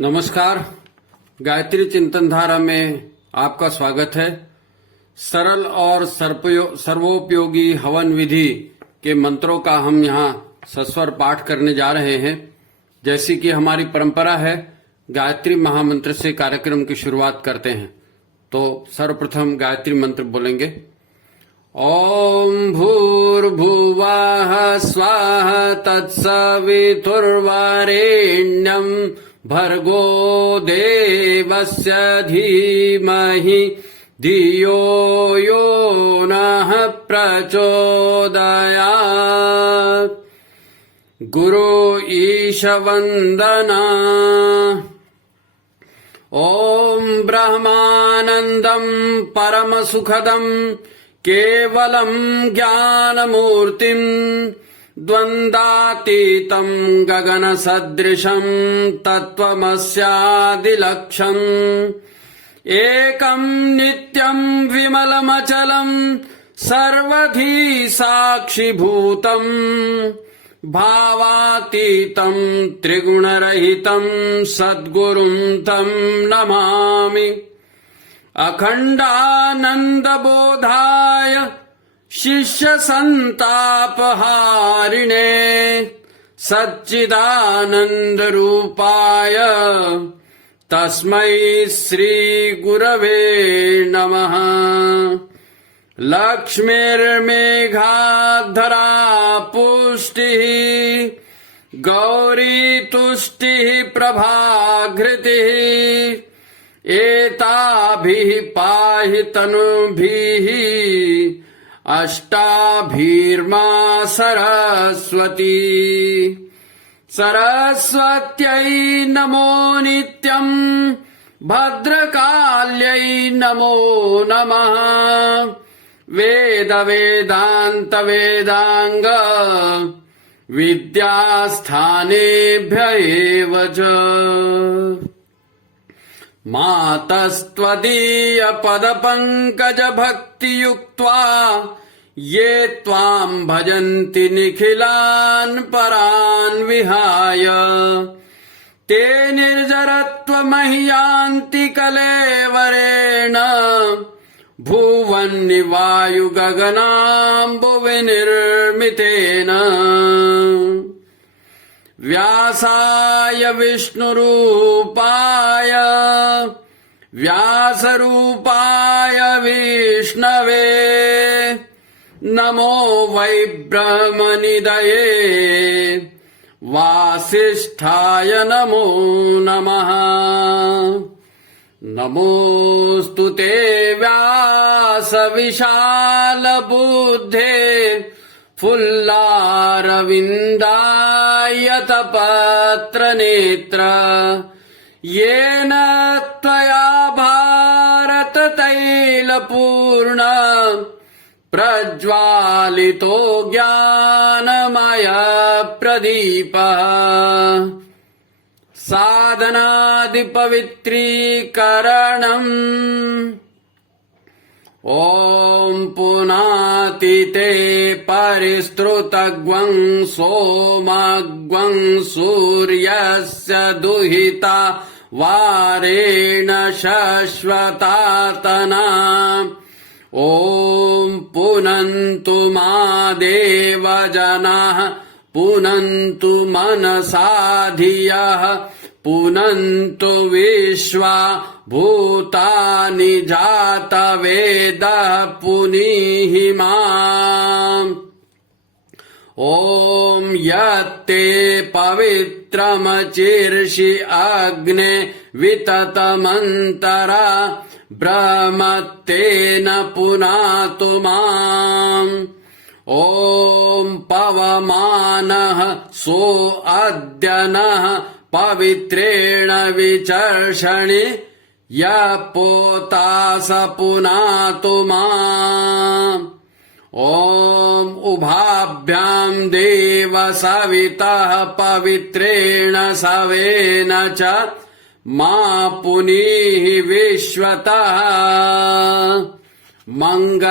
नमस्कार। गायत्री चिंतन धारा में आपका स्वागत है। सरल और सर्वोपयोगी हवन विधि के मंत्रों का हम यहाँ सस्वर पाठ करने जा रहे हैं। जैसी कि हमारी परंपरा है, गायत्री महामंत्र से कार्यक्रम की शुरुआत करते हैं। तो सर्वप्रथम गायत्री मंत्र बोलेंगे। ओम भूर्भुवः स्वाहा तत्सवितुर्वरेण्यं भर्गो देवस्य धीमहि धियो यो नः प्रचोदयात्। गुरु ईशवन्दना। ओम ब्रह्मानंदं परमसुखदं केवलं ज्ञानमूर्तिं द्वन्द्वातीतं गगनसदृशं तत्त्वमस्यादिलक्ष्यम् एकं नित्यं विमलमचलं सर्वधी साक्षिभूतं भावातीतं त्रिगुणरहितं सद्गुरुं तं नमामि। अखण्डानन्दबोधाय शिष्यसन्तापहारिणे सच्चिदानन्दरूपाय तस्मै श्रीगुरवे नमः। लक्ष्मीर्मेघाधरा पुष्टिः गौरी तुष्टिः प्रभाघृतिः एताभिः पाहि तनुभिः अष्टाभिर्मा सरस्वती। सरस्वत्यै नमो नित्यं भद्रकाल्यै नमो नमः। वेद वेदान्त वेदांग विद्यास्थानेभ्य एव च। मातस्त्वदीय पदपङ्कज भक्तियुक्त्वा ये त्वां भजन्ति निखिलान् परान् विहाय। ते निर्जरत्वमह्यान्ति कलेवरेण भुवन्निवायुगगनाम्बुविनिर्मितेन। व्यासाय विष्णुरूपाय व्यासरूपाय विष्णवे नमो वै ब्रह्मनिधये वासिष्ठाय नमो नमः। नमोऽस्तु ते व्यास विशालबुद्धे फुल्लारविन्दायतपत्रनेत्र। येन त्वया भारततैलपूर्ण प्रज्वालितो ज्ञानमयप्रदीपः। साधनादिपवित्रीकरणम् ॐ पुनातिते परिस्तृतग्वं सोमग्वं सूर्यस्य दुहिता वारेण शश्वतातना। ॐ पुनन्तु मा देवजनाः पुनन्तु मनसा धियः पुनन्तु विश्वा भूतानि जातवेदः पुनीहि माम्। ॐ यत्ते पवित्रमचिर्षि अग्ने विततमन्तरा ब्रह्मत्तेन पुनातु माम्। ॐ पवमानः सो अद्य नः पवित्रेण विचर्षणि यः पोतास पुनातु माम्। ॐ उभाभ्यां देव सवितः पवित्रेण सवेन च मा पुनीः विश्वतः। मंगलाचरणम्।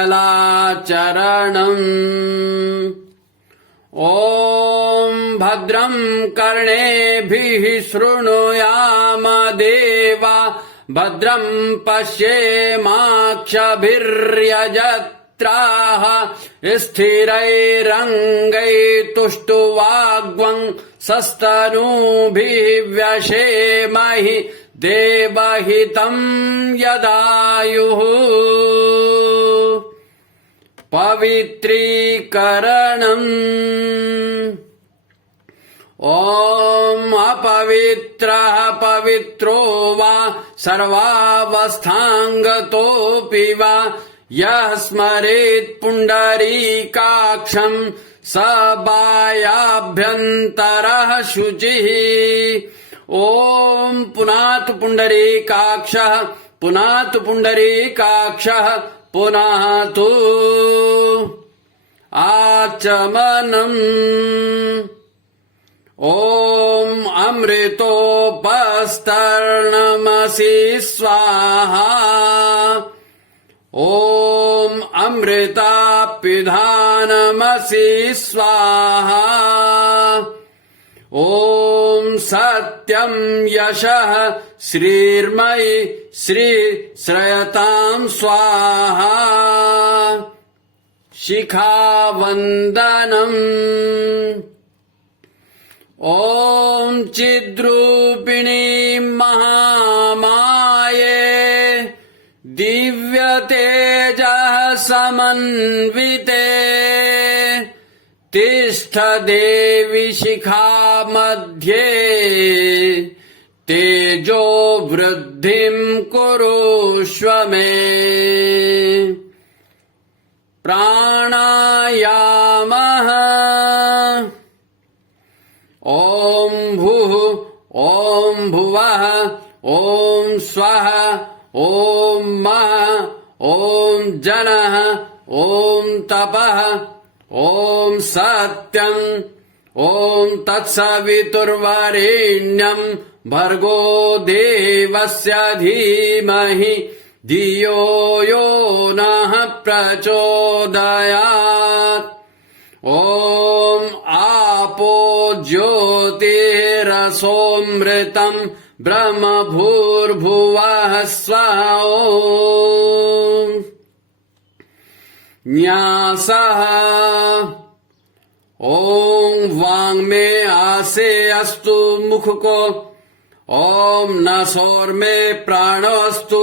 ॐ भद्रं कर्णेभिः शृणुयाम देवा भद्रं पश्येमाक्षभिर्यजत्राः स्थिरैरङ्गैस्तुष्टुवाग्वं सस्तनूभिः व्यशेमहि देवहितं यदायुः पवित्रीकरणम् ॐ अपवित्रः पवित्रो वा सर्वावस्थाङ्गतोऽपि वा यः स्मरेत् पुण्डरीकाक्षम् स बाह्याभ्यन्तरः शुचिः ॐ पुनातु पुण्डरीकाक्षः पुनातु पुण्डरीकाक्षः पुनः तु आचमनम् ॐ अमृतोपस्तर्णमसि स्वाहा ॐ अमृतापिधानमसि स्वाहा ॐ सत्यं यशः श्रीर्मयि श्रीश्रयतां स्वाहा शिखावन्दनम् ॐ चिद्रूपिणी महामाये दिव्यतेजः समन्विते तिष्ठ देवि शिखा मध्ये तेजो वृद्धिं कुरुष्व मे प्राणायामः ॐ भूः ॐ भुवः ॐ स्वः ॐ महः ॐ जनः ॐ तपः ॐ सत्यम् ॐ तत्सवितुर्वरेण्यं भर्गो देवस्य धीमहि धियो यो नः प्रचोदयात् ॐ आपो ज्योतिरसोऽमृतम् ब्रह्म भूर्भुवः स्वः ॐ न्यासः ॐ वाङ् में आसे अस्तु मुख को ॐ नसोर में प्राण अस्तु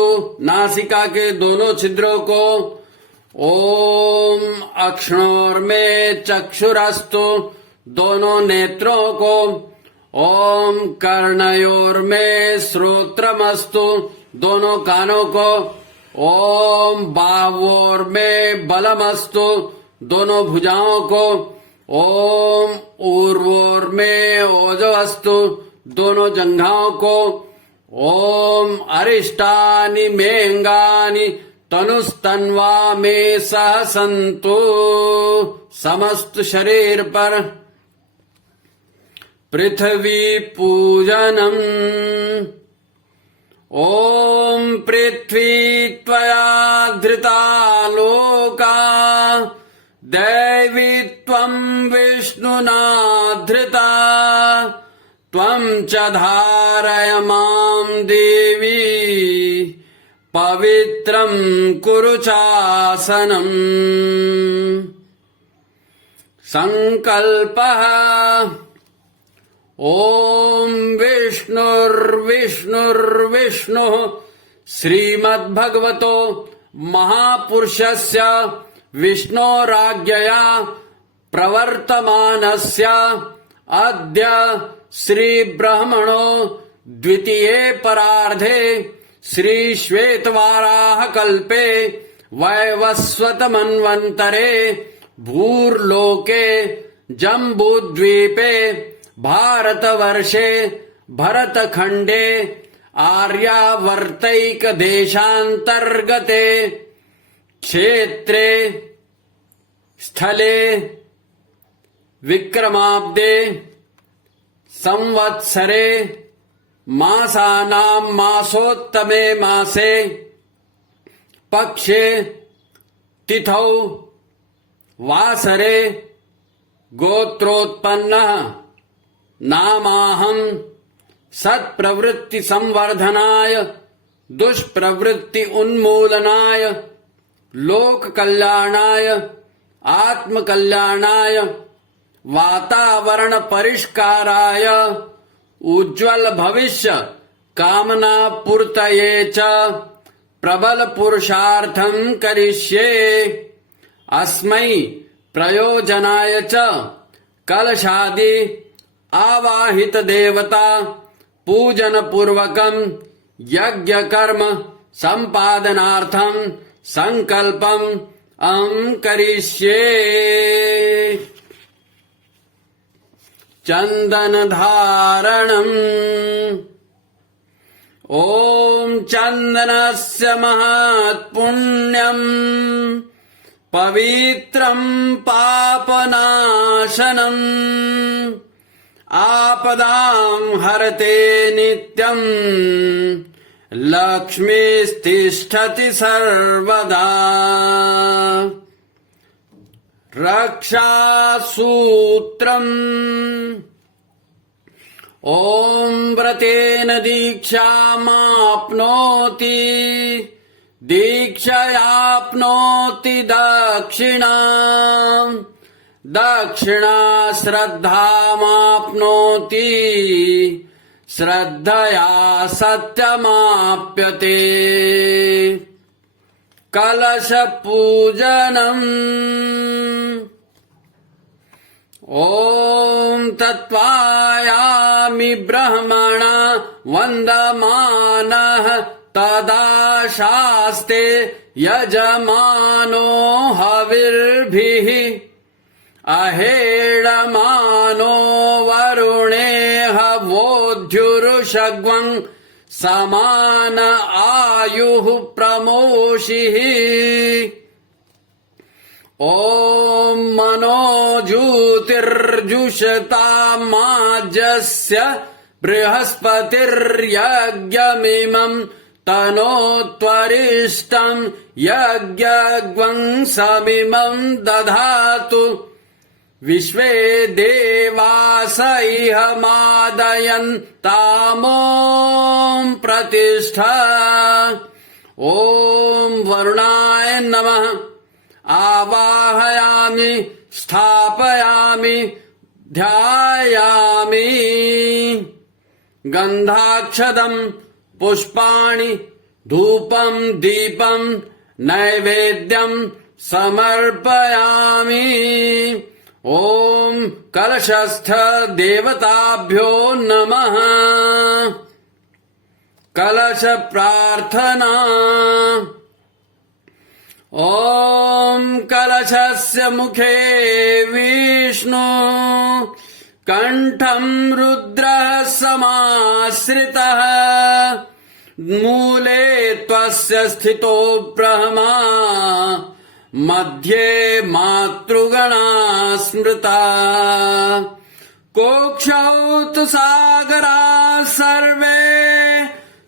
नासिका के दोनों छिद्रों को ॐ अक्षणोर में चक्षुरस्तु दोनों नेत्रों को ॐ कर्णयोर में श्रोत्रमस्तु दोनों कानों को ॐ बाह्वोर में बलमस्तु दोनों भुजाओं को ॐ ऊर्वोर में ओजोऽस्तु दोनों जंघाओं को ॐ अरिष्टानि मेऽङ्गानि तनुस्तन्वा में सह सन्तु समस्त शरीर पर पृथ्वी पूजनम् ॐ पृथ्वी त्वया धृता लोका दैवी त्वं विष्णुना धृता त्वं च धारय मां देवी पवित्रं कुरु चासनम् संकल्पः ॐ विष्णुर्विष्णुर्विष्णुः श्रीमद्भगवतो महापुरुषस्य विष्णोराज्ञया प्रवर्तमानस्य अद्य श्रीब्रह्मणो द्वितीये परार्धे श्रीश्वेतवाराह कल्पे वैवस्वतमन्वन्तरे भूर्लोके जम्बूद्वीपे भारतवर्षे भरतखण्डे आर्यावर्तैकदेशान्तर्गते क्षेत्रे स्थले विक्रमाब्दे संवत्सरे मासानां मासोत्तमे मासे पक्षे तिथौ वासरे गोत्रोत्पन्नः नामाहं सत्प्रवृत्ति संवर्धनाय दुष्प्रवृत्ति उन्मूलनाय लोक कल्याणाय आत्म कल्याणाय वातावरण परिष्काराय उज्ज्वल भविष्य कामना पूर्तये च प्रबल पुरुषार्थं करिष्ये। अस्मै प्रयोजनाय च कलशादि आवाहित देवता पूजन पूर्वकं यज्ञ कर्म संपादनार्थं संकल्पं करिष्ये। चंदन धारणम्। ओम चंदनस्य महत्पुण्यम् पवित्रम् पापनाशनम् आपदां हरते नित्यम् लक्ष्मीस्तिष्ठति सर्वदा। रक्षासूत्रम्। ॐ व्रतेन दीक्षामाप्नोति दीक्षयाप्नोति दक्षिणाम् दक्षिणा श्रद्धामाप्नोति श्रद्धया सत्यमाप्यते। कलश पूजनम्। ॐ तत्त्वायामि ब्रह्मणा वन्दमानः तदा शास्ते यजमानो हविर्भिः अहेडमानो वरुणे हवोद्युरुषग्वं समान आयुः प्रमोषिः। ॐ मनोज्योतिर्जुषतामाजस्य बृहस्पतिर्यज्ञमिमं तनोत्वरिष्टं यज्ञग्वं समिमं दधातु। विश्वे देवास इह मादयन्तामों प्रतिष्ठा। ॐ वरुणाय नमः। आवाहयामि स्थापयामि ध्यायामि। गन्धाक्षदं पुष्पाणि धूपं दीपं नैवेद्यं समर्पयामि। ॐ कलशस्थ देवताभ्यो नमः। कलश प्रार्थना। ॐ कलशस्य मुखे विष्णु कण्ठं रुद्रः समाश्रितः मूले त्वस्य स्थितो ब्रह्मा मध्ये मातृगणा स्मृता। कोक्षौ तु सागरा सर्वे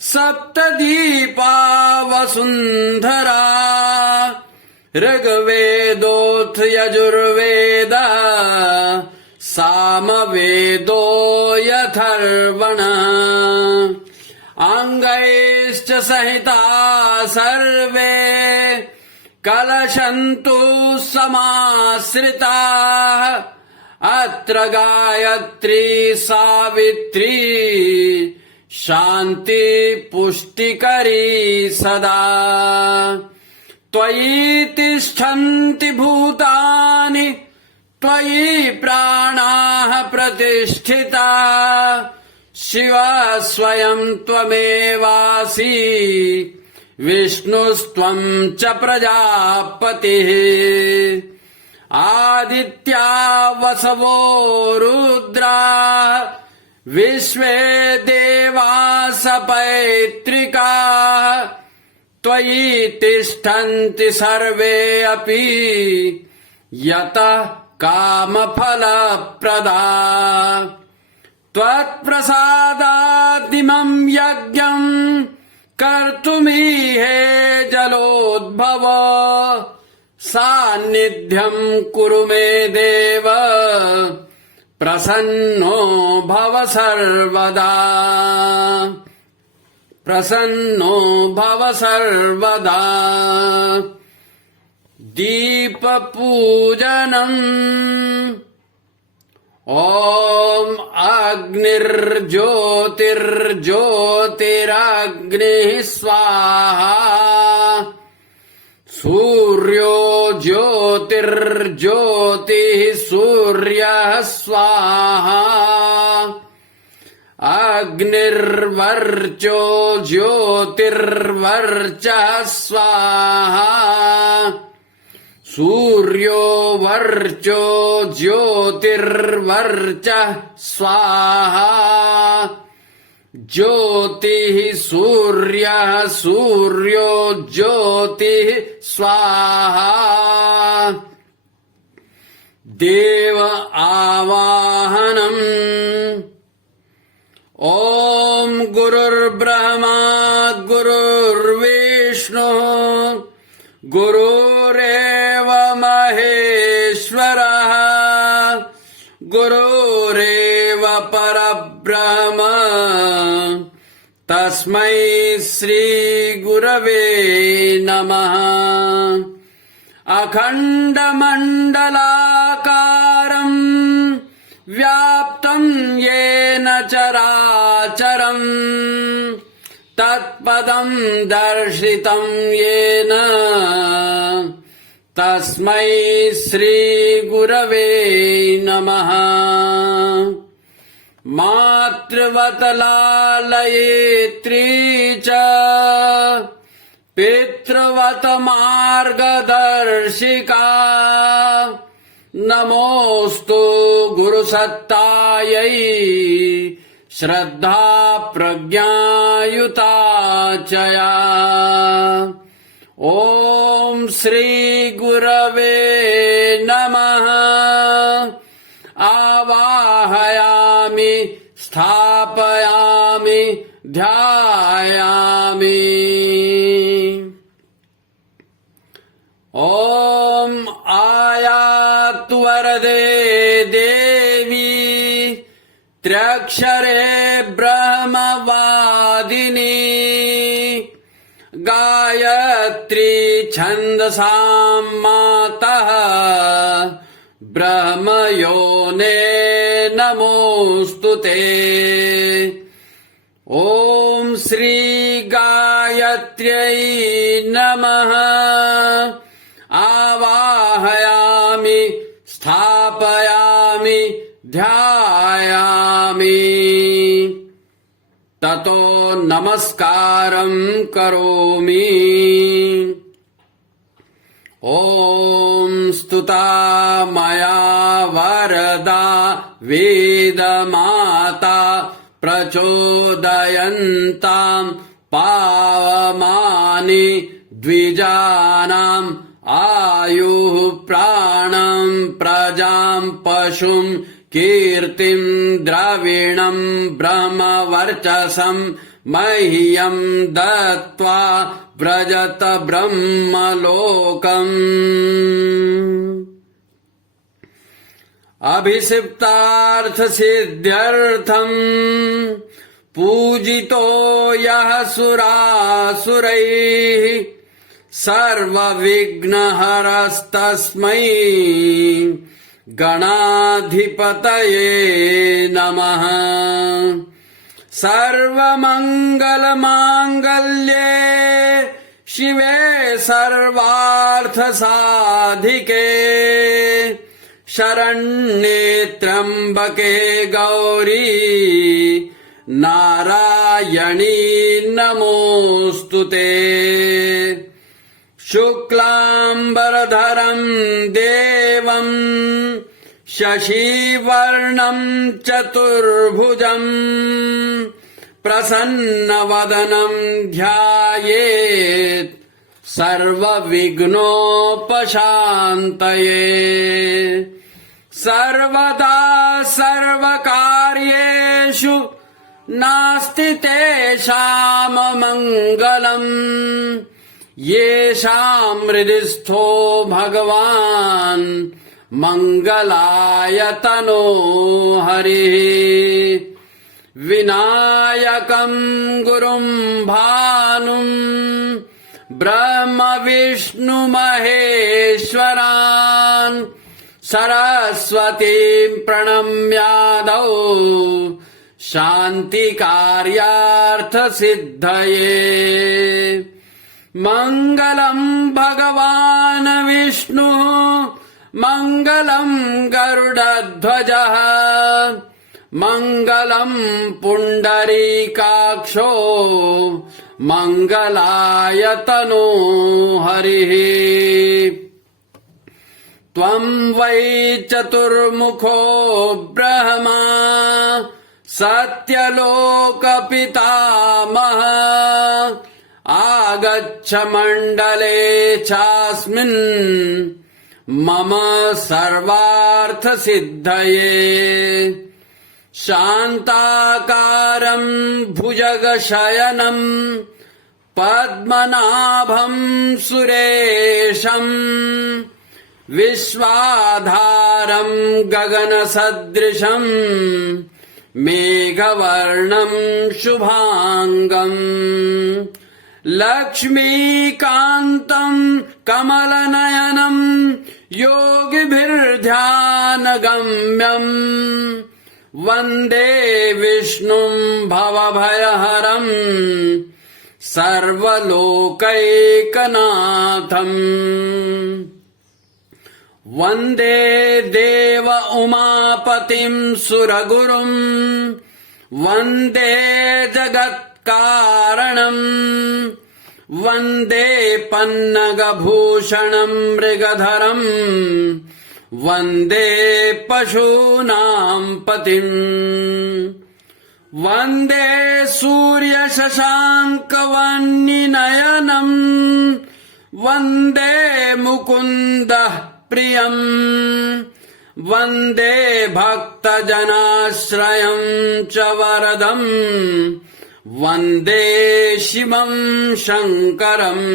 सप्तदीपा वसुन्धरा। ऋग्वेदोऽथ यजुर्वेद सामवेदो यथर्वणः। अङ्गैश्च सहिता सर्वे कलशन्तु समाश्रिताः। अत्र गायत्री सावित्री शान्ति पुष्टिकरी सदा। त्वयि तिष्ठन्ति भूतानि त्वयि प्राणाः प्रतिष्ठिता। शिव स्वयं त्वमेवासि विष्णुस्त्वं च प्रजापतिः। आदित्या वसवो रुद्रा विश्वे देवा सपैत्रिकाः। त्वयि तिष्ठन्ति सर्वे अपि यतः कामफलप्रदा। त्वत्प्रसादादिमं यज्ञं कर्तुमीहे जलोद्भव सान्निध्यं कुरु मे देव प्रसन्नो भव सर्वदा प्रसन्नो भव सर्वदा दीपपूजनम् ॐ अग्निर्ज्योतिर्ज्योतिरग्निः स्वाहा सूर्यो ज्योतिर्ज्योतिः सूर्यः स्वाहा अग्निर्वर्चो ज्योतिर्वर्चः स्वाहा सूर्यो वर्चो ज्योतिर्वर्चः स्वाहा ज्योतिः सूर्यः सूर्यो ज्योतिः स्वाहा देव आवाहनम् ॐ गुरुर्ब्रह्मा गुरुर्विष्णुः गुरुरेव महेश्वरः गुरुरेव परब्रह्म तस्मै श्रीगुरवे नमः अखण्डमण्डलाकारम् व्याप्तं येन चराचरम् तत्पदं दर्शितं येन तस्मै श्रीगुरवे नमः मातृवतलालयेत्री च पितृवत मार्गदर्शिका नमोऽस्तु गुरुसत्तायै श्रद्धा प्रज्ञायुता च या ॐ श्रीगुरवे नमः आवाहयामि स्थापयामि ध्यायामि ॐ आयातु वरदे देवी त्र्यक्षरे ब्रह्मवादिनी गायत्री छन्दसां मातः ब्रह्मयोने नमोऽस्तु ते ॐ श्री गायत्र्यै नमः आवाहयामि स्थापयामि ध्यायामि ततो नमस्कारं करोमि ॐ स्तुता मया वरदा वेदमाता प्रचोदयन्तां पावमानि द्विजानाम् आयुः प्राणं प्रजां पशुं कीर्तिं द्रविणं ब्रह्मवर्चसं मह्यं दत्त्वा व्रजत ब्रह्मलोकम् अभिषिप्तार्थसिद्ध्यर्थम् पूजितो यः सुरासुरैः सर्वविघ्नहरस्तस्मै गणाधिपतये नमः सर्वमङ्गलमाङ्गल्ये शिवे सर्वार्थसाधिके शरण्ये त्र्यम्बके गौरी नारायणी नमोऽस्तु ते शुक्लाम्बरधरं देवं शशिवर्णं चतुर्भुजं प्रसन्नवदनं ध्यायेत् सर्वविघ्नोपशान्तये सर्वदा सर्वकार्येषु नास्ति तेषां मङ्गलम् येषाम् हृदिस्थो भगवान् मङ्गलायतनो हरिः विनायकम् गुरुम् भानुम् ब्रह्म विष्णु महेश्वरान् सरस्वतीम् प्रणम्यादौ शान्ति कार्यार्थ सिद्धये मङ्गलम् भगवान् विष्णु मङ्गलम् गरुडध्वजः मङ्गलम् पुण्डरीकाक्षो मङ्गलायतनो हरिः त्वम् वै चतुर्मुखो ब्रह्मा सत्यलोकपितामह आगच्छ मण्डले चास्मिन् मम सर्वार्थसिद्धये शान्ताकारम् भुजगशयनम् पद्मनाभम् सुरेशम् विश्वाधारम् गगनसदृशम् मेघवर्णम् शुभाङ्गम् लक्ष्मीकान्तम् कमलनयनम् योगिभिर्ध्यानगम्यम् वन्दे विष्णुम् भवभयहरम् सर्वलोकैकनाथम् वन्दे देव उमापतिम् सुरगुरुम् वन्दे जगत्कारणम् वन्दे पन्नगभूषणम् मृगधरम् वन्दे पशूनाम् पतिम् वन्दे सूर्यशशाङ्कवह्निनयनम् वन्दे मुकुन्दः प्रियम् वन्दे भक्तजनाश्रयम् च वरदम् वन्दे शिवम् शङ्करम्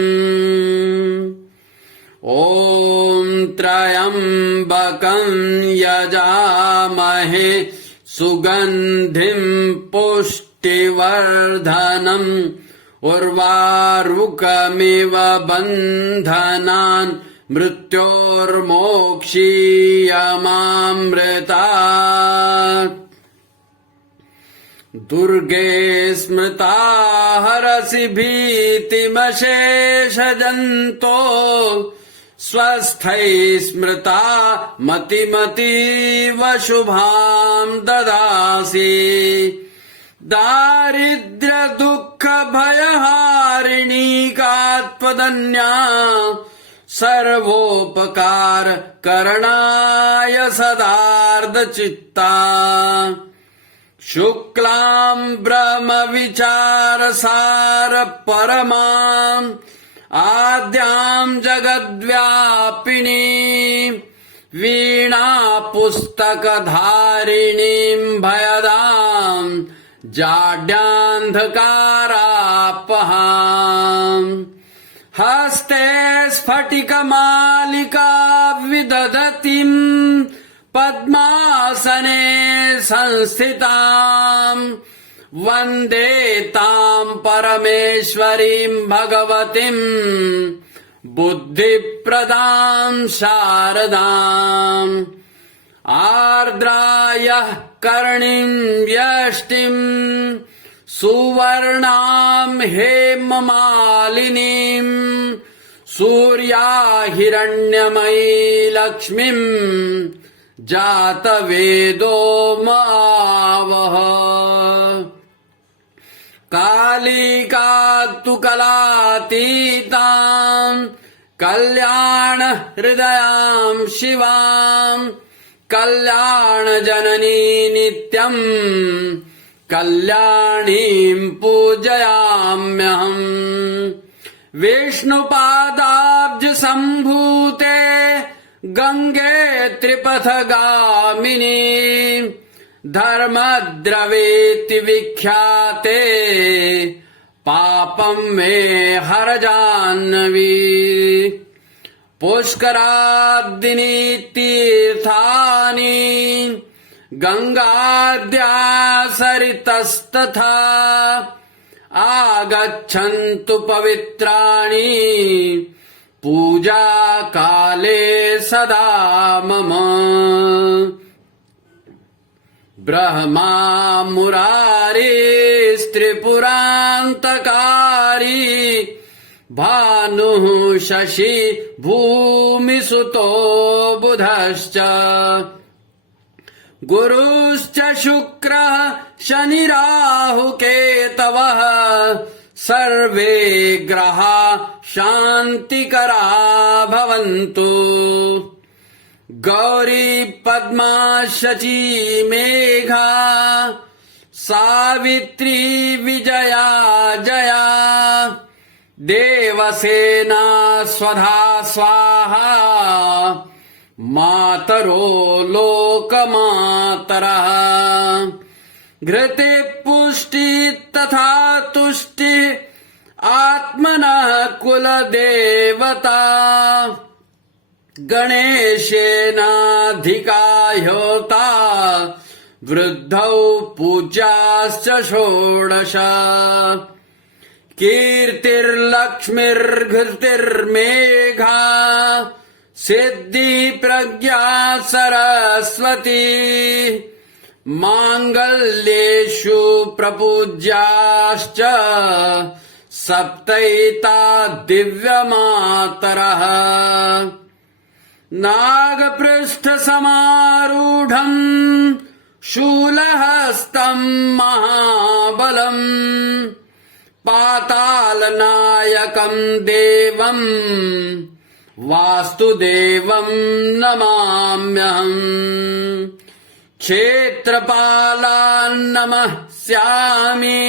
ॐ त्र्यम्बकम् यजामहे सुगन्धिम् पुष्टिवर्धनम् उर्वारुकमिव बन्धनान् मृत्योर्मोक्षीयमामृतात् दुर्गे स्मृता हरसि भीतिमशेषजन्तो स्वस्थै स्मृता मतिमतीव शुभाम् ददासि दारिद्र्य दुःख भयहारिणी का त्वदन्या सर्वोपकार करणाय सदार्धचित्ता शुक्लाम् ब्रह्म विचारसार परमाम् आद्याम् जगद्व्यापिनी वीणा पुस्तकधारिणीम् भयदाम् जाड्यान्धकारापहाम् हस्ते स्फटिकमालिका विदधतीम् पद्मासने संस्थिताम् वन्दे ताम् परमेश्वरीम् भगवतीम् बुद्धिप्रदाम् शारदाम् आर्द्रायः कर्णीम् व्यष्टिम् सुवर्णाम् हेममालिनीम् सूर्या हिरण्यमयी लक्ष्मीम् जातवेदो मावह कालिका तु कलातीताम् कल्याण हृदयाम् शिवाम् कल्याण जननी नित्यम् कल्याणीम् पूजयाम्यहम् विष्णुपादाब्ज सम्भूते गंगे त्रिपथगामिनी धर्मद्रवेति विख्याते पापम मे हर जाह्नवी पुष्करादिनी तीर्थानि गंगाद्या सरितस्तथा आगच्छन्तु पवित्राणि पूजा काले सदा मम ब्रह्मा मुरारिस्त्रिपुरान्तकारी भानुः शशि भूमिसुतो बुधश्च गुरुश्च शुक्रः शनिराहुकेतवः सर्वे ग्रहा शान्तिकरा भवन्तु गौरी पद्मा शची मेघा सावित्री विजया जया देवसेना स्वधा स्वाहा मातरो लोकमातरः घृते पुष्टि तथा तुष्टि आत्मनः कुलदेवता गणेशेनाधिका ह्योता वृद्धौ पूज्याश्च षोडश कीर्तिर्लक्ष्मीर्घृतिर्मेघा सिद्धि प्रज्ञा सरस्वती मांगल्येषु प्रपूज्याश्च सप्तैता दिव्यमातरः नागपृष्ठसमारूढम् शूलहस्तम् महाबलम् पातालनायकम् देवम् वास्तुदेवम् नमाम्यहम् क्षेत्रपालान् नमस्यामि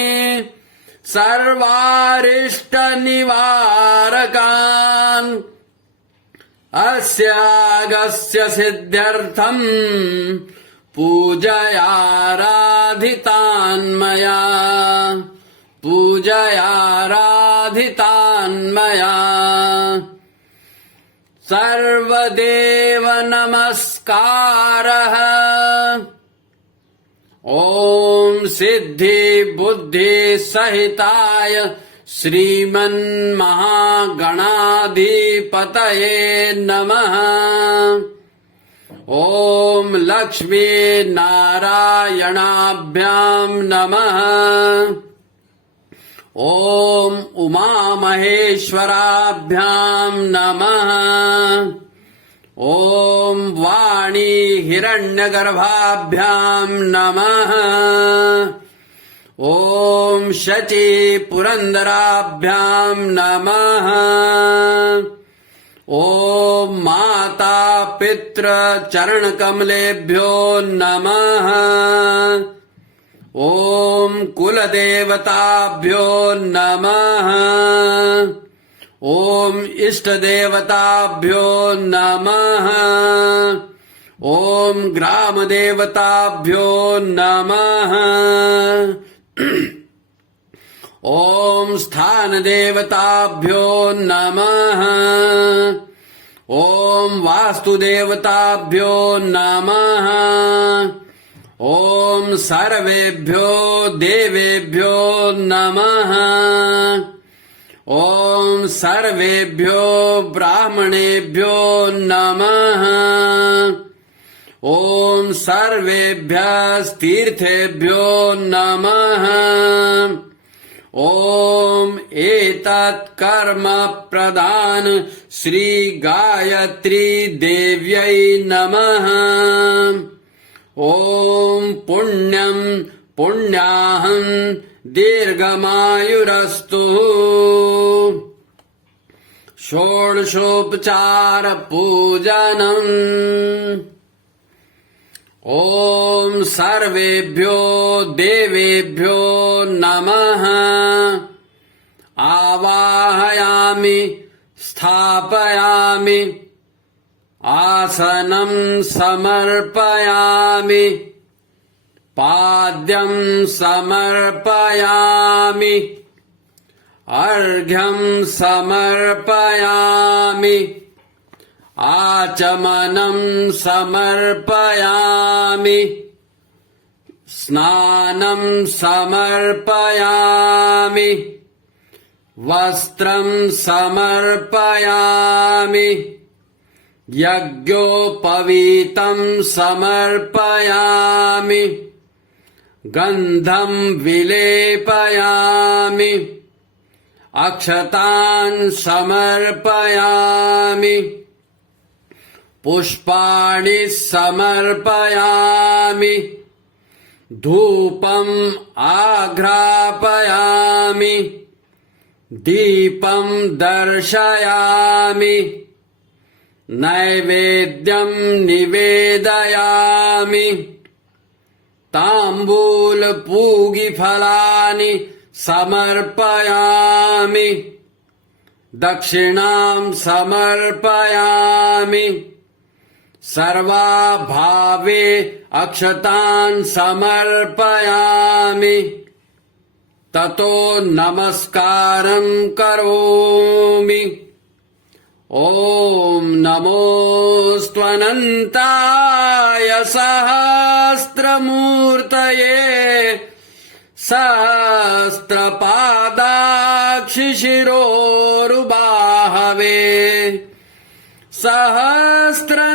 सर्वारिष्टनिवारकान् अस्यागस्य सिद्ध्यर्थम् पूजयाराधितान्मया सर्वदेव नमस्कारः ॐ सिद्धि बुद्धि सहिताय श्रीमन्महागणाधिपतये नमः ॐ लक्ष्मी नारायणाभ्यां नमः ॐ उमामहेश्वराभ्यां नमः ॐ वाणी हिरण्यगर्भाभ्यां नमः ॐ शची पुरन्दराभ्यां नमः ॐ माता पितृ चरणकमलेभ्यो नमः ॐ कुलदेवताभ्यो नमः ॐ इष्टदेवताभ्यो नमः ॐ ग्रामदेवताभ्यो नमः ॐ स्थानदेवताभ्यो नमः ॐ वास्तुदेवताभ्यो नमः ॐ सर्वेभ्यो देवेभ्यो नमः ॐ सर्वेभ्यो ब्राह्मणेभ्यो नमः ॐ सर्वेभ्यस्तीर्थेभ्यो नमः ॐ एतत् कर्म प्रदान श्री गायत्री देव्यै नमः ॐ पुण्यं पुण्याहं दीर्घमायुरस्तु षोडशोपचार पूजनम् ॐ सर्वेभ्यो देवेभ्यो नमः आवाहयामि स्थापयामि आसनं समर्पयामि पाद्यं समर्पयामि अर्घ्यं समर्पयामि आचमनं समर्पयामि स्नानं समर्पयामि वस्त्रं समर्पयामि यज्ञोपवीतं समर्पयामि गन्धं विलेपयामि अक्षतान् समर्पयामि पुष्पाणि समर्पयामि धूपम् आघ्रापयामि दीपं दर्शयामि नैवेद्यं निवेदयामि ताम्बूलपूगिफलानि समर्पयामि दक्षिणां समर्पयामि सर्वाभावे अक्षतान् समर्पयामि ततो नमस्कारं करोमि ॐ नमोऽस्त्वनन्ताय सहस्रमूर्तये सहस्रपादाक्षिशिरोरुबाहवे सहस्रनाम्ने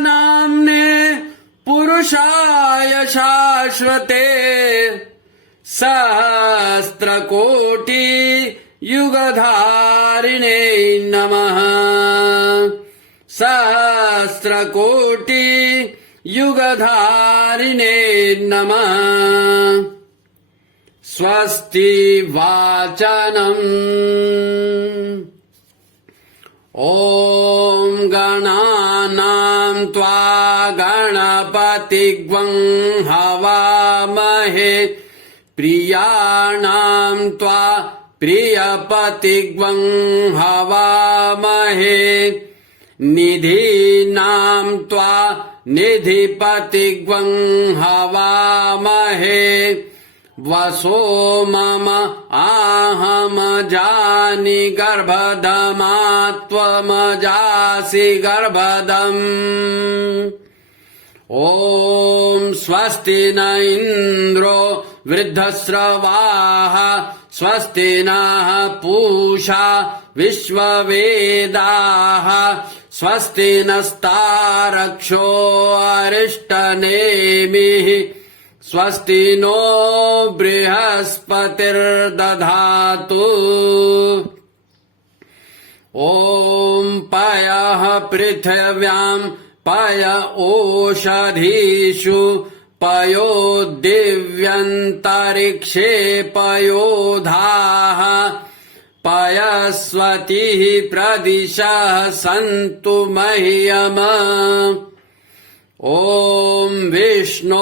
पुरुषाय शाश्वते सहस्रकोटि युगधारिणे नमः सहस्रकोटि युगधारिणे नमः स्वस्ति वाचनम् ॐ गणानां त्वा गणपतिग्वं हवामहे प्रियाणां त्वा प्रियपतिग्वं हवामहे निधीनां त्वा निधिपतिग्वं हवामहे वसो मम आहमजानि गर्भधमात्वमजासि गर्भधम् ॐ स्वस्ति न इन्द्रो वृद्धस्रवाः स्वस्ति नः पूषा विश्ववेदाः स्वस्ति नस्तारक्षो अरिष्टनेमिः स्वस्ति नो बृहस्पतिर्दधातु ॐ पयः पृथिव्यां पय ओषधीषु पयो दिव्यन्तरिक्षे पयोधाः पयस्वतिः प्रदिशः सन्तु मह्यम् ॐ विष्णोरराटमसि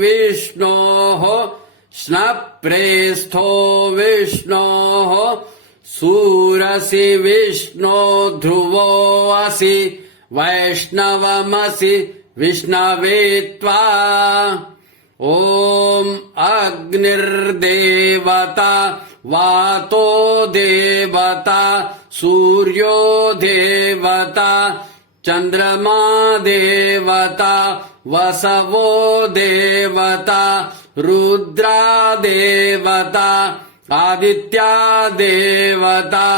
विष्णोः स्नप्रेस्थो विष्णोः सूरसि विष्णो ध्रुवोऽसि वैष्णवमसि विष्णवे त्वा ॐ अग्निर्देवता वातो देवता सूर्यो देवता चन्द्रमा देवता वसवो देवता रुद्रा देवता आदित्या देवता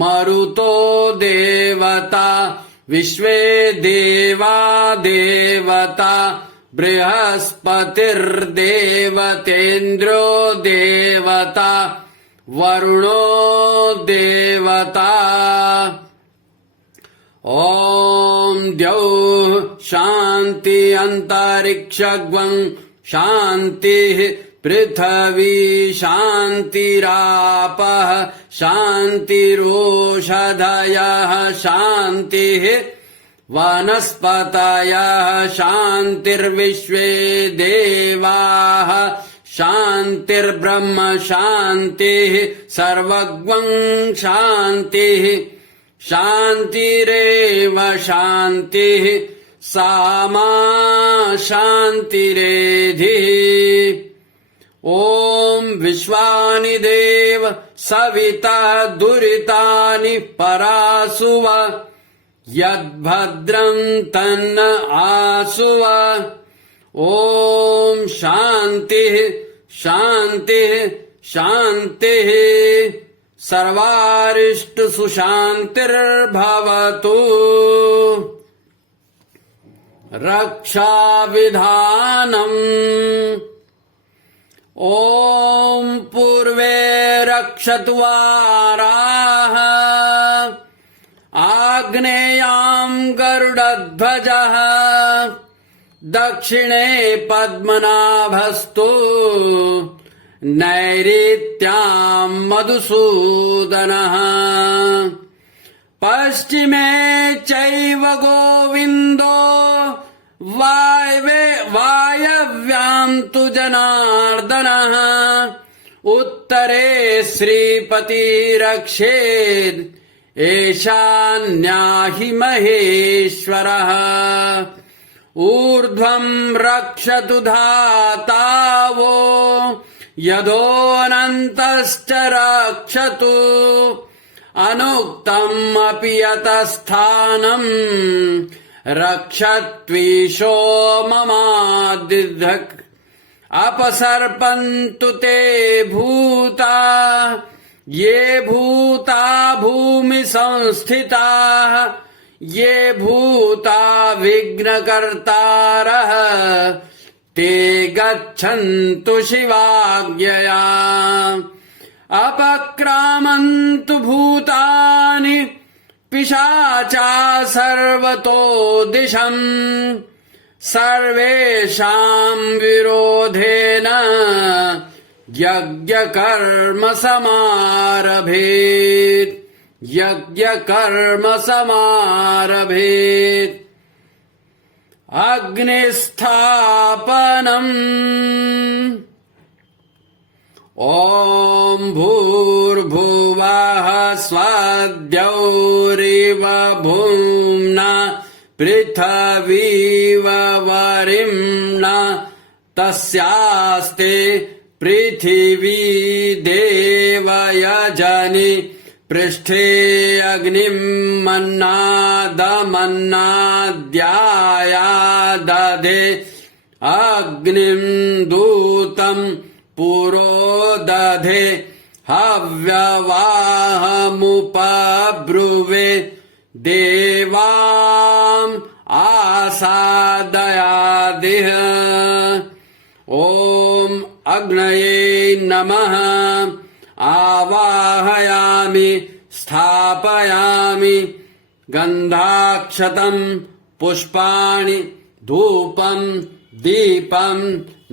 मरुतो देवता विश्वे देवा देवता बृहस्पतिर्देवतेन्द्रो देवता वरुणो देवता ॐ द्यौः शान्ति अन्तरिक्षग्वं शान्तिः पृथिवी शान्तिरापः शान्तिरोषधयः शान्तिः वनस्पतयः शान्तिर्विश्वे देवाः शान्तिर्ब्रह्म शान्तिः सर्वज्ञं शान्तिः शान्तिरेव शान्तिः सा मा शान्तिरेधिः ॐ विश्वानि देव सविता दुरितानि परासुव यद्भद्रं तन्न आसुव। ॐ शान्तिः शान्तिः शान्तिः सर्वारिष्ट सुशान्तिर्भवतु। रक्षाविधानम् ॐ पूर्वे रक्षतु वाराः आग्नेयां गरुडध्वजः दक्षिणे पद्मनाभस्तु नैऋत्यां मधुसूदनः पश्चिमे चैव गोविन्दो वायव्यां तु जनार्दनः उत्तरे श्रीपतिरक्षेत् ईशान्याहि महेश्वरः ऊर्ध्वं रक्षतु धातावो यदोऽनन्तश्च रक्षतु अनुक्तम् अपि यतस्थानम् रक्षत्वीशो ममादिधक् अपसर्पन्तु ते भूता ये भूता भूमि संस्थिताः ये भूता विघ्नकर्तारः ते गच्छन्तु शिवाज्ञया अपक्रामन्तु भूतानि पिशाचा सर्वतो दिशम् सर्वेषां विरोधेन यज्ञकर्म समारभेत् यज्ञकर्म समारभेत् अग्निस्थापनम् ॐ भूर्भुवः स्वद्यौरिव भूम्ना पृथिवीव वरिम्णा तस्यास्ते पृथिवी देवयजनि पृष्ठे अग्निं मन्नादमन्नाद्याया दधे अग्निं दूतम् पुरो दधे हव्यवाहमुपब्रुवे देवाम् आसादयादिह। ॐ अग्नये नमः आवाहयामि स्थापयामि गन्धाक्षतम् पुष्पाणि धूपम् दीपम्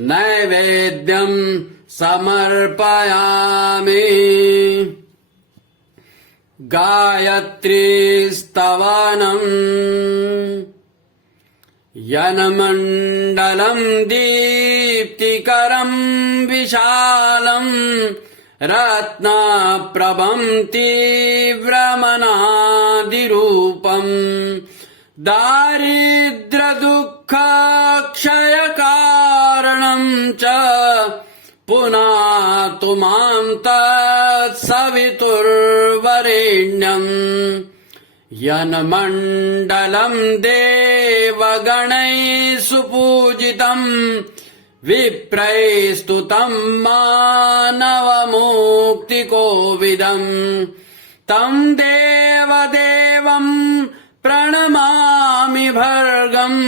नैवेद्यम् समर्पयामि। गायत्री स्तवनम् यन्मण्डलम् दीप्तिकरम् विशालम् रत्नप्रभम् तीव्रमनादिरूपम् दारिद्र्यदुःखक्षयकारणम् च पुनातु मां तत्सवितुर्वरेण्यम् यन्मण्डलम् देवगणैः सुपूजितम् विप्रैस्तुतम् मानवमुक्तिकोविदम् तम् देवदेवम् प्रणमामि भर्गम्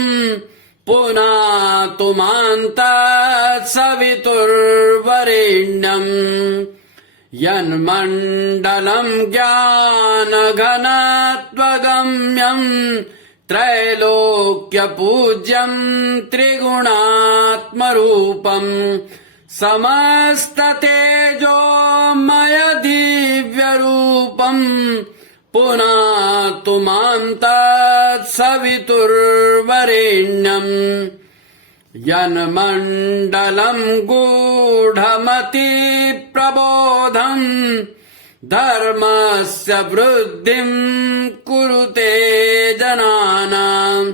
पुनातु मां तत्सवितुर्वरेण्यम् यन्मण्डलम् ज्ञानघनत्वगम्यम् त्रैलोक्यपूज्यम् त्रिगुणात्मरूपम् समस्ततेजोमय दिव्यरूपम् पुनातु मां तत्सवितुर्वरेण्यम् यन्मण्डलम् गूढमतिप्रबोधम् धर्मस्य वृद्धिम् कुरुते जनानाम्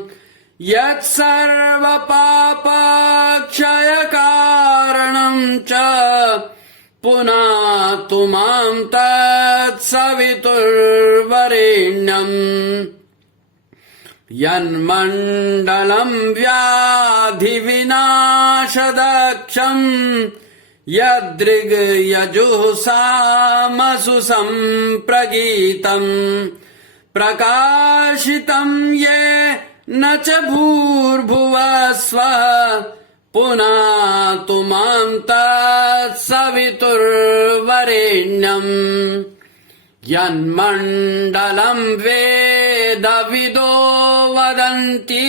यत्सर्वपापक्षयकारणम् च पुनातु मां तत्सवितुर्वरेण्यम् यन्मण्डलम् व्याधिविनाशदक्षम् यदृग्यजुःसामसु सम्प्रगीतम् प्रकाशितम् ये न च भूर्भुवस्व पुनातु मां तत्सवितुर्वरेण्यम् यन्मण्डलम् वेदविदो वदन्ति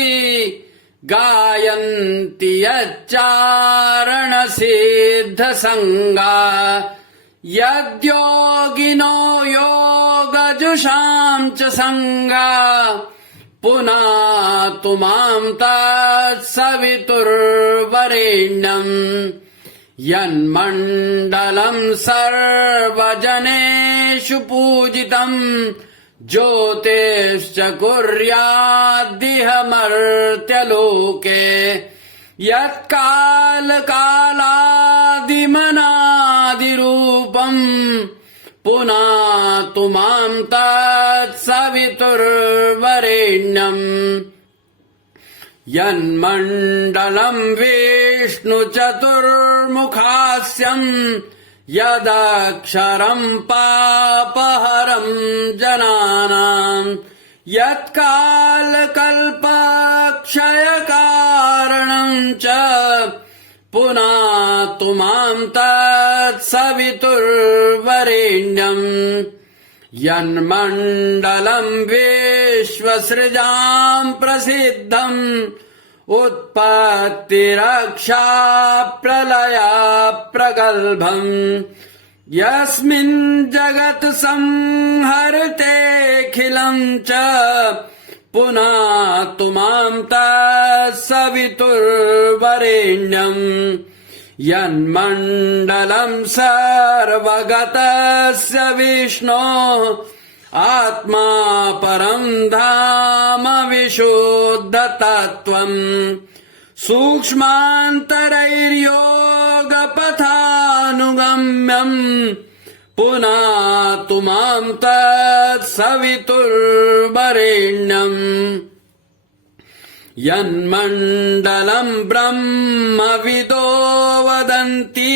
गायन्ति यच्चारणसिद्धसङ्गा यद्योगिनो योगजुषाम् च सङ्गा पुनातु मां तत्सवितुर्वरेण्यम् यन्मण्डलम् सर्वजनेषु पूजितम् ज्योतिश्च कुर्याद्दिह मर्त्यलोके यत्कालकालादिमनादिरूपम् पुनातु मां तत्सवितुर्वरेण्यम् यन्मण्डलम् विष्णुचतुर्मुखास्यम् यदक्षरम् पापहरम् जनानाम् यत्कालकल्पक्षयकारणम् च पुनातु मां तत्सवितुर्वरेण्यम् यन्मण्डलम् विश्वसृजाम् प्रसिद्धम् उत्पत्तिरक्षा प्रलया प्रगल्भम् यस्मिन् जगत् संहरतेऽखिलम् च पुनातु मां तत्सवितुर्वरेण्यम् यन्मण्डलम् सर्वगतस्य विष्णोः आत्मा परम् धाम विशुद्धतत्त्वम् सूक्ष्मान्तरैर्योगपथानुगम्यम् पुनातु मां तत्सवितुर्वरेण्यम् यन्मण्डलम् ब्रह्मविदो वदन्ति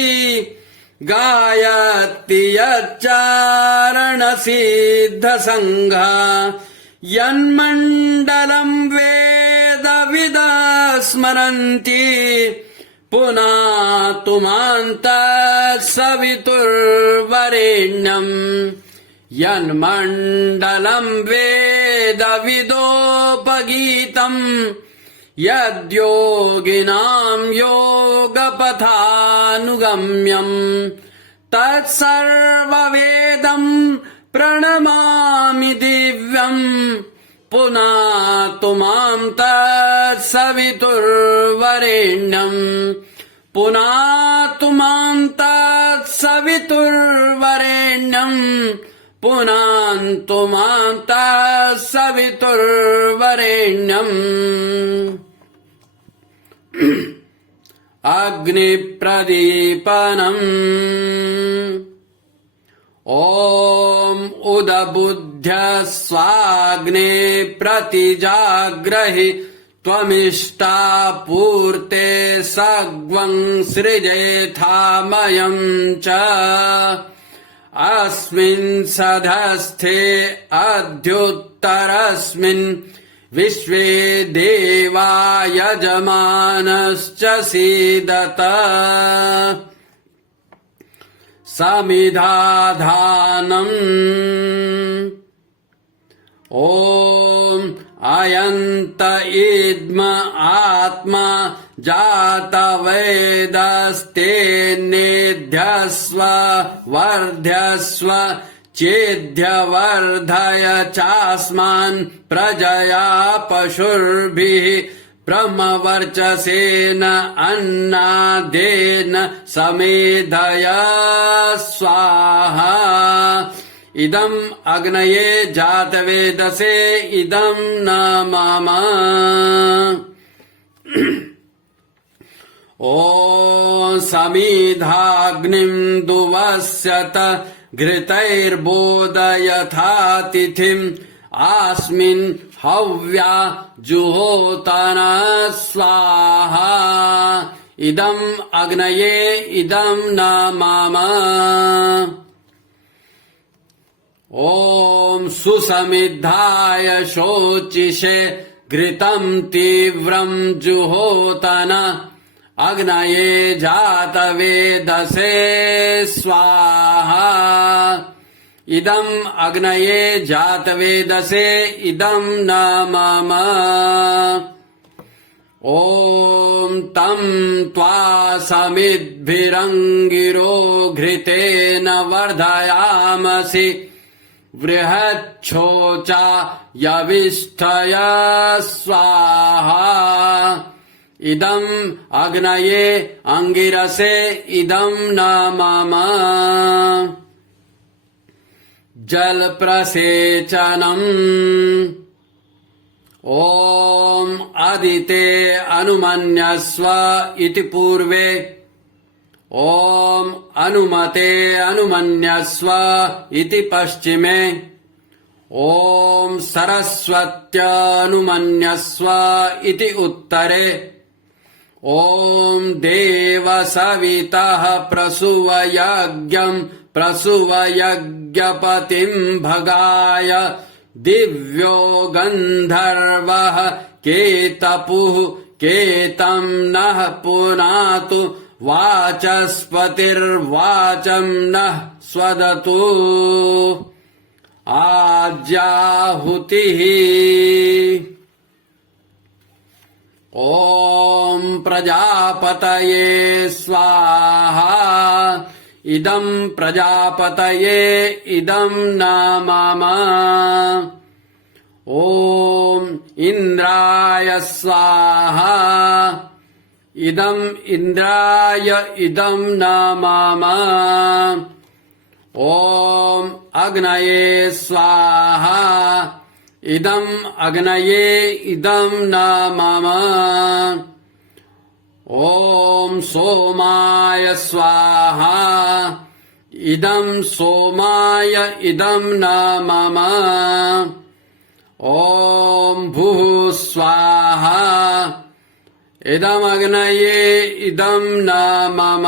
गायन्ति यच्चारणसिद्धसङ्घा यन्मण्डलम् वेदविदः स्मरन्ति पुनातु मां तत्सवितुर्वरेण्यम् यन्मण्डलम् वेदविदोपगीतम् यद्योगिनाम् योगपथानुगम्यम् तत्सर्ववेदम् प्रणमामि दिव्यम् पुनातु मां तत्सवितुर्वरेण्यम् पुनातु मां तत्सवितुर्वरेण्यम् पुनातु मां तत्सवितुर्वरेण्यम् अग्निप्रदीपनम् ॐ उदबुध्यस्वाग्ने प्रतिजाग्रहि त्वमिष्टापूर्ते सग्वं सृजेथामयम् च अस्मिन् सधस्थे अध्युत्तरस्मिन् विश्वे देवा यजमानश्च सीदत समिधाधानम् ॐ अयन्त इद्म आत्मा जातवेदस्तेन्नेध्यस्व वर्ध्यस्व चेद्यवर्धय चास्मान् प्रजया पशुर्भिः ब्रह्मवर्चसेन अन्नादेन समेधय स्वाहा इदम अग्नये जातवेदसे इदम न मम। ॐ समिधाग्निम् दुवस्यत घृतैर्बोधयथातिथिम् अस्मिन् हव्या जुहोतन स्वाहा। इदम् अग्नये इदम् न मम। ॐ सुसमिद्धाय शोचिषे घृतम् तीव्रम् जुहोतन अग्नये जातवेदसे स्वाहा। इदम् अग्नये जातवेदसे इदम् न मम। ॐ तम् त्वा समिद्भिरङ्गिरो घृतेन वर्धयामसि बृहच्छोचा यविष्ठय स्वाहा। इदम् अग्नये अंगिरसे इदम् न मम। जलप्रसेचनम्। ॐ अदिते अनुमन्यस्व इति पूर्वे ॐ अनुमते अनुमन्यस्व इति पश्चिमे ॐ सरस्वत्यनुमन्यस्व इति उत्तरे ॐ देवसवितः प्रसूवयज्ञम् प्रसूवयज्ञपतिम् भगाय दिव्यो गन्धर्वः केतपुः केतम् नः पुनातु वाचस्पतिर्वाचम् नः स्वदतु। आज्याहुतिः। ॐ प्रजापतये स्वाहा। इदम् प्रजापतये इदम् न मम। ॐ इन्द्राय स्वाहा। इदम् इन्द्राय इदम् न मम। ॐ अग्नये स्वाहा। इदम् अग्नये इदम् न मम। ॐ सोमाय स्वाहा। इदम् सोमाय इदम् न मम। ॐ भुः स्वाहा। इदम् अग्नये इदम् न मम।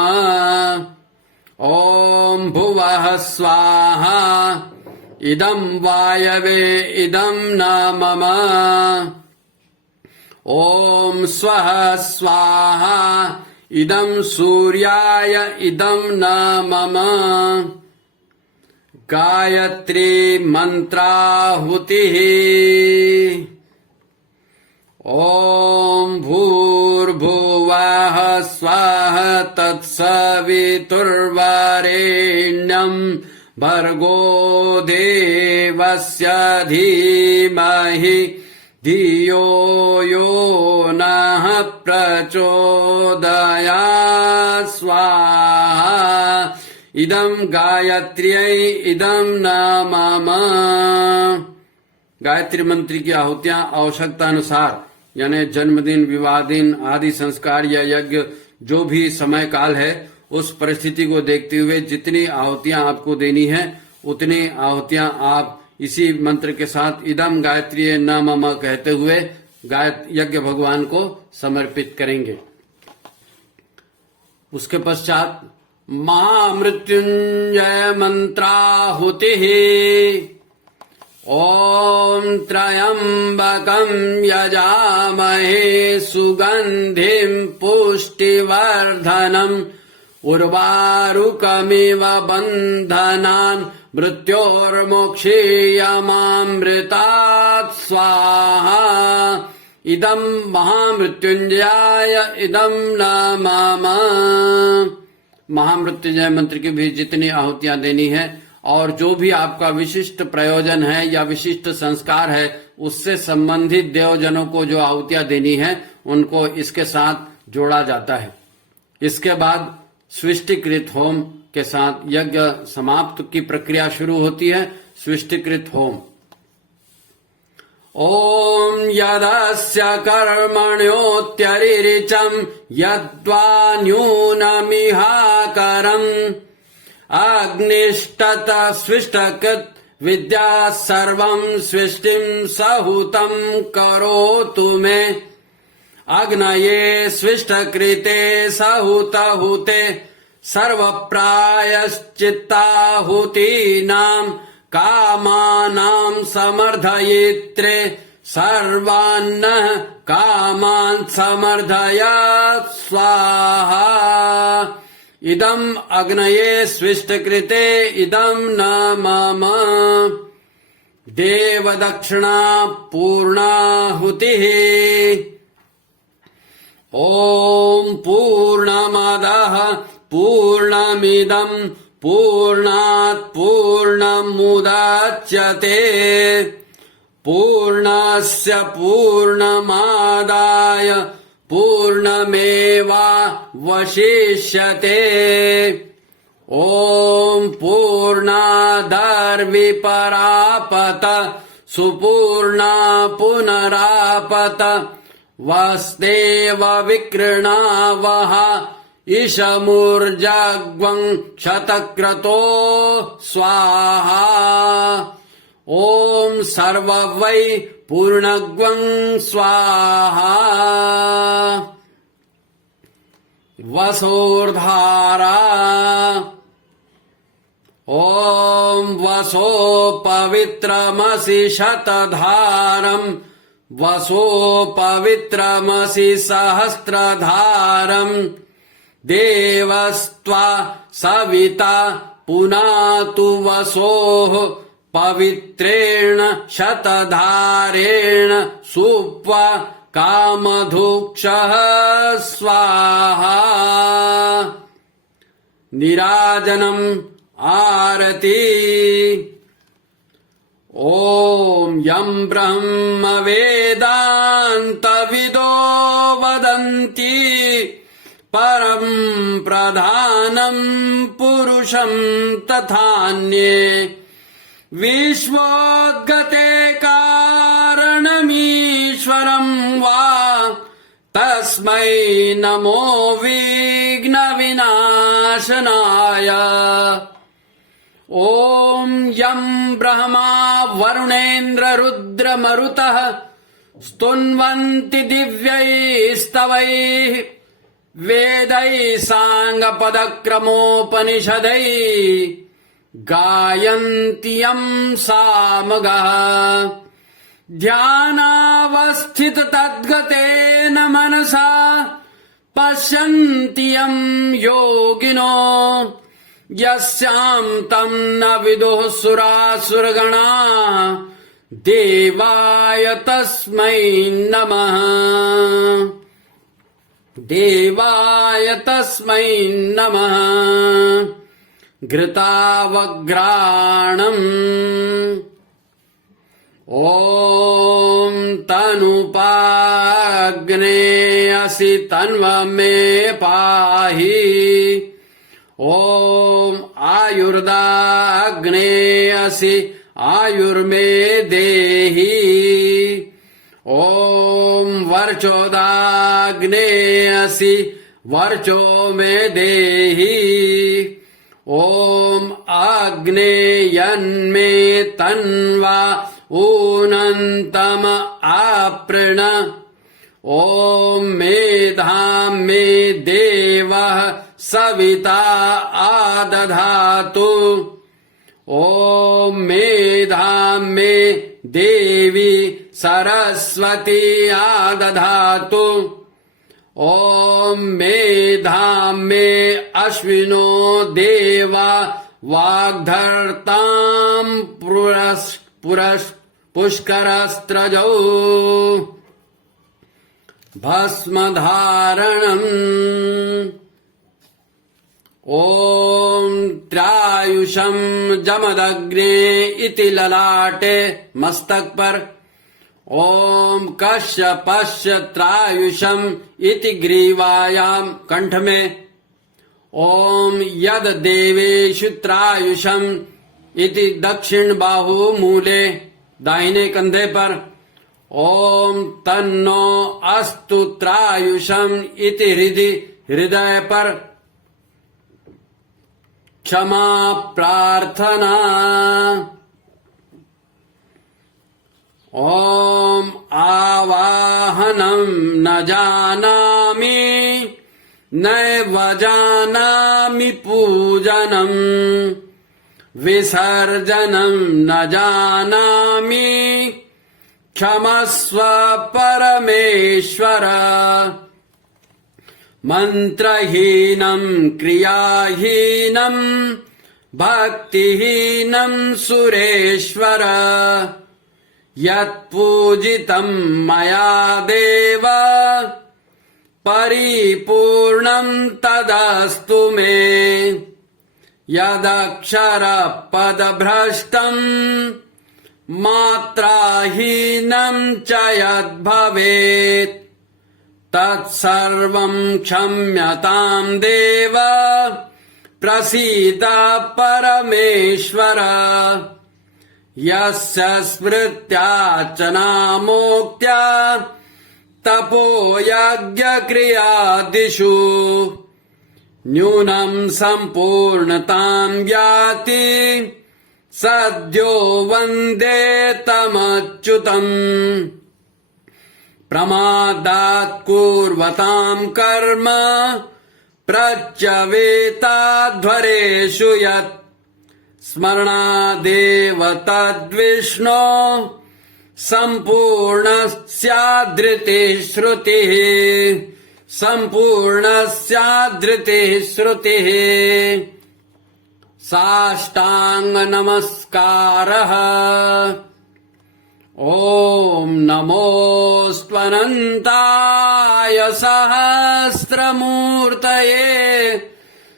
ॐ भुवः स्वाहा। इदम् वायवे इदम् न मम। ॐ स्वः स्वाहा। इदम् सूर्याय इदम् न मम। गायत्री मन्त्राहुतिः। ॐ भूर्भुवः स्वः तत्सवितुर्वरेण्यम् भर्गो देवस्य धीमहि धियो यो नः प्रचोदयात् स्वाहा। इदम् गायत्र्यै इदम् न मम। गायत्री मंत्र की आहुतियां आवश्यकता अनुसार यानी जन्मदिन, विवाह दिन आदि संस्कार या यज्ञ जो भी समय काल है उस परिस्थिति को देखते हुए जितनी आहुतियां आपको देनी है उतनी आहुतियां आप इसी मंत्र के साथ इदम गायत्री न मम कहते हुए यज्ञ भगवान को समर्पित करेंगे। उसके पश्चात महामृत्युंजय मंत्राहुतिः। ॐ त्र्यम्बकं यजामहे सुगन्धिं पुष्टिवर्धनम् उर्वारुकमिव बन्धनान् मृत्योर्मोक्षीयमामृतात् स्वाहा। इदं महामृत्युंजयाय इदं न मम। महामृत्युंजय मंत्र की भी जितनी आहुतियां देनी है और जो भी आपका विशिष्ट प्रयोजन है या विशिष्ट संस्कार है उससे संबंधित देवजनों को जो आहुतियां देनी है उनको इसके साथ जोड़ा जाता है। इसके बाद सृष्टिकृत होम के साथ यज्ञ समाप्त की प्रक्रिया शुरू होती है। स्विष्टिकृत होम। ओम यदस्य कर्मण्योत्यरिरिचम् यद्वा न्यूनमिहाकरम् अग्निष्टत स्विष्टकृत् विद्या सर्वम् सृष्टिम् सहूतम् करोतु मे अग्नये स्विष्टकृते सहूतहुते सर्वप्रायश्चित्ताहुतीनाम् कामानाम् समर्धयित्रे सर्वान्नः कामान् समर्धयात् स्वाहा। इदम् अग्नये स्विष्टकृते इदम् न मम देवदक्षिणा पूर्णाहुतिः। ॐ पूर्णमदः पूर्णमिदम् पूर्णात् पूर्णमुदच्यते पूर्णस्य पूर्णमादाय पूर्णमेवावशिष्यते। ॐ पूर्णादर्विपरापत सुपूर्णा पुनरापत वस्तेव विकृणावः ईशमूर्जग्वं शतक्रतो स्वाहा। ॐ सर्ववै पूर्णग्वं स्वाहा। वसोर्धारा। ॐ वसो पवित्रमसि शतधारम् वसो पवित्रमसि सहस्रधारम् देवस्त्वा सविता पुनातु वसोः पवित्रेण शतधारेण सुप्वा कामधुक्षः स्वाहा। नीराजनम् आरती। ॐ यं ब्रह्मवेदान्तविदो वदन्ति परम् प्रधानम् पुरुषम् तथान्ये विश्वोद्गते कारणमीश्वरम् वा तस्मै नमो विघ्नविनाशनाय। ॐ यं ब्रह्मा वरुणेन्द्र रुद्रमरुतः स्तुन्वन्ति दिव्यैस्तवैः वेदैः साङ्गपदक्रमोपनिषदैः गायन्ति यं सामगः ध्यानावस्थिततद्गतेन मनसा पश्यन्ति यं योगिनो यस्यां तं न विदुः सुरासुरगणा देवाय तस्मै नमः देवाय तस्मै नमः। घृतावग्राणम्। ॐ तनुपाग्ने असि तन्वमे पाहि। ॐ आयुर्दाग्ने असि आयुर्मे देहि। ॐ वर्चोदाग्ने असि वर्चो मे देहि। ॐ आग्नेयन्मे तन्वा ऊनन्तम आपृण। ॐ मेधां मे देवः सविता आदधातु। ॐ मेधां मे देवी सरस्वती आदधातु। ॐ मेधां मे अश्विनो देवा वाग्धर्तां पुष्करस्त्रजौ। भस्मधारणम्। ॐ त्रायुषं जमदग्ने इति ललाटे मस्तक पर। ॐ कश्यपस्य त्रायुषम् इति ग्रीवायां कंठ में। ओम यद देवेषु त्रायुषम इति दक्षिण बाहु मूले दाहिने कंधे पर, ओम तन्नो अस्तु त्रायुषम इति हृदय पर, क्षमा प्रार्थना। ओम आवाहनम न जानामि नैव जानामि पूजनम, विसर्जनम न जानामि क्षमस्व परमेश्वर। मंत्रहीनं क्रियाहीनं भक्तिहीनं सुरेश्वर, यत्पूजितं मया देव परिपूर्णं तदस्तु मे। यदक्षरपदभ्रष्टं मात्राहीनं च यद्भवेत् तत्सर्वं क्षम्यतां देव प्रसीद परमेश्वर। यस्य स्मृत्यार्चनामोक्त्या तपोयज्ञक्रियादिषु न्यूनं सम्पूर्णतां याति सद्यो वन्दे तमच्युतम्। प्रमादात् कुर्वतां कर्म प्रच्यवेताध्वरेषु यत् स्मरणादेव तद्विष्णो सम्पूर्णस्यादृतिः श्रुतिः, सम्पूर्णस्यादृतिः श्रुतिः। साष्टांग नमस्कारः। ओम नमोऽस्त्वनन्ताय सहस्रमूर्तये,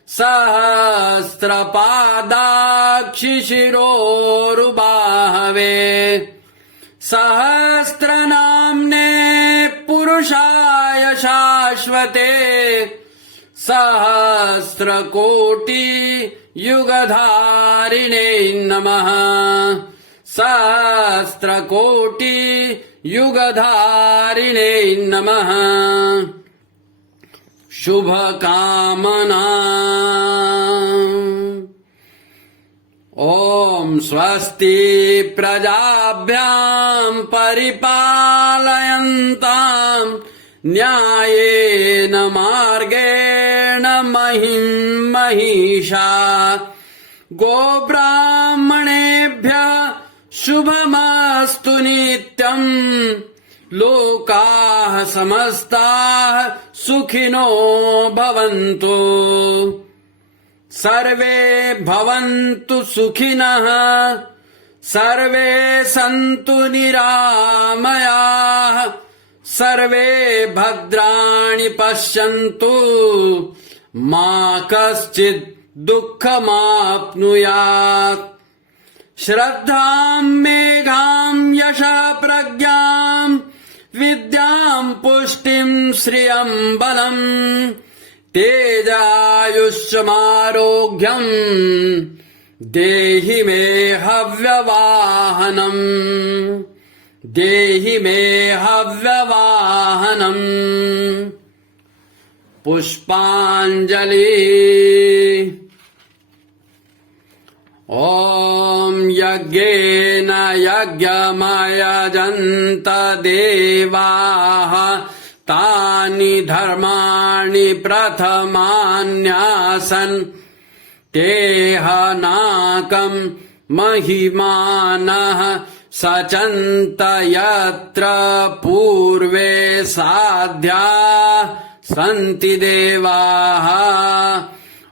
सहस्रपादाक्षिशिरोरुबाहवे, सहस्रनाम्ने पुरुषाय शाश्वते, सहस्रकोटि युगधारिणे नमः। सहस्रकोटि युगधारिणे नमः। शुभकामना। ओम स्वस्ति प्रजाभ्यां परिपालयन्तां न्यायेन मार्गेण महिं महिषा। गोब्राह्मणेभ्यः शुभमस्तु नित्यम्। लोकाः समस्ताः सुखिनो भवन्तु। सर्वे भवन्तु सुखिनः, सर्वे सन्तु निरामयाः, सर्वे भद्राणि पश्यन्तु, मा कश्चित् दुःखमाप्नुयात्। श्रद्धां मेघां यशः प्रज्ञां विद्यां पुष्टिं श्रियं बलम् तेजायुष्यमारोग्यं देहि मे हव्यवाहनम्, देहि मे हव्यवाहनम्। पुष्पाञ्जलि। ओम यज्ञेन यज्ञमयजन्त देवाः तानि धर्माणि प्रथमान्यासन् तेह नाकं महिमानः सचन्त यत्र पूर्वे साध्या सन्ति देवाः।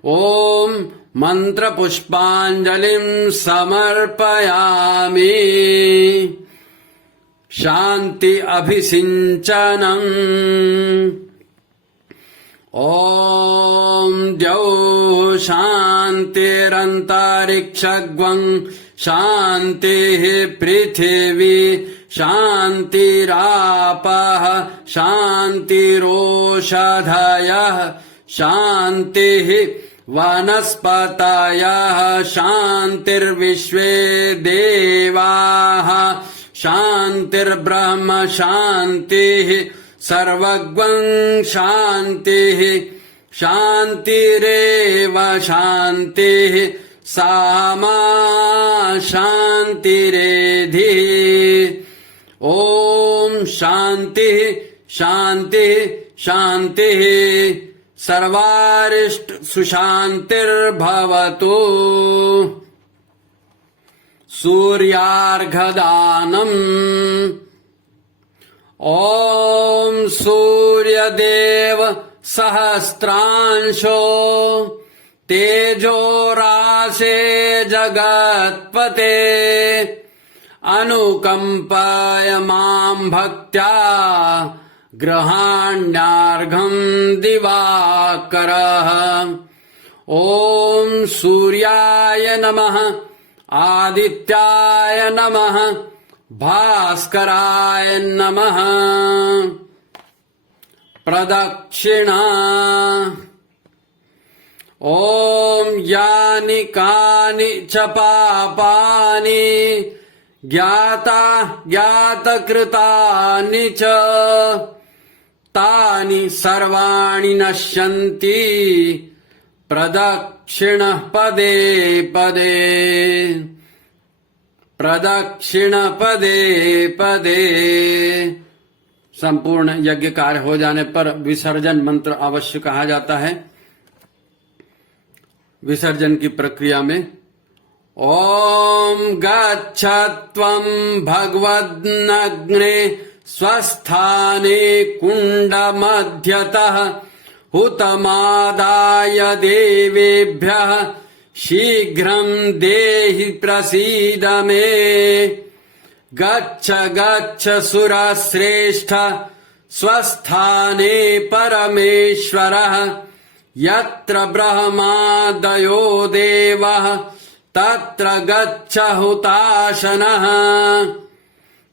ओम मंत्र पुष्पांजलिं समर्पयामि। शांति अभिसिंचनम्। ओम द्यौः शान्तिरन्तरिक्षगं शान्तिः पृथिवी शान्तिरापः शान्तिरोषधयः शान्तिः वनस्पतयः शान्तिर्विश्वे देवाः शान्तिर्ब्रह्म शान्तिः सर्वगं शान्तिः शान्तिरेव शान्तिः सामा शान्तिरेधि ॐ शान्तिः शान्तिः शान्तिः सर्वारिष्ट सुशान्तिर्भवतु सूर्यार्घदानम् ॐ सूर्यदेव सहस्रांशो तेजोराशे जगत्पते अनुकम्पाय मां भक्त्या गृहाण्यार्घम् दिवाकरः ॐ सूर्याय नमः आदित्याय नमः भास्कराय नमः प्रदक्षिणा ॐ यानि कानि च पापानि ज्ञातकृतानि च तानि सर्वाणि नश्यन्ति प्रदक्षिणः पदे पदे प्रदक्षिण पदे पदे। संपूर्ण यज्ञ कार्य हो जाने पर विसर्जन मंत्र अवश्य कहा जाता है। विसर्जन की प्रक्रिया में ॐ गच्छ त्वं भगवदग्ने स्वस्थाने कुण्डमध्यतः हुतमादाय देवेभ्यः शीघ्रं देहि प्रसीद मे गच्छ गच्छ सुरश्रेष्ठ स्वस्थाने परमेश्वरः यत्र ब्रह्मादयो देवः तत्र गच्छ हुताशनः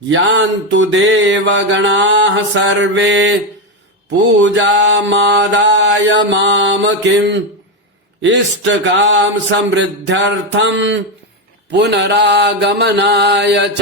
यान्तु देवगणाः सर्वे पूजामादाय मामकिम् इष्टकाम समृद्ध्यर्थम पुनरागमनाय च।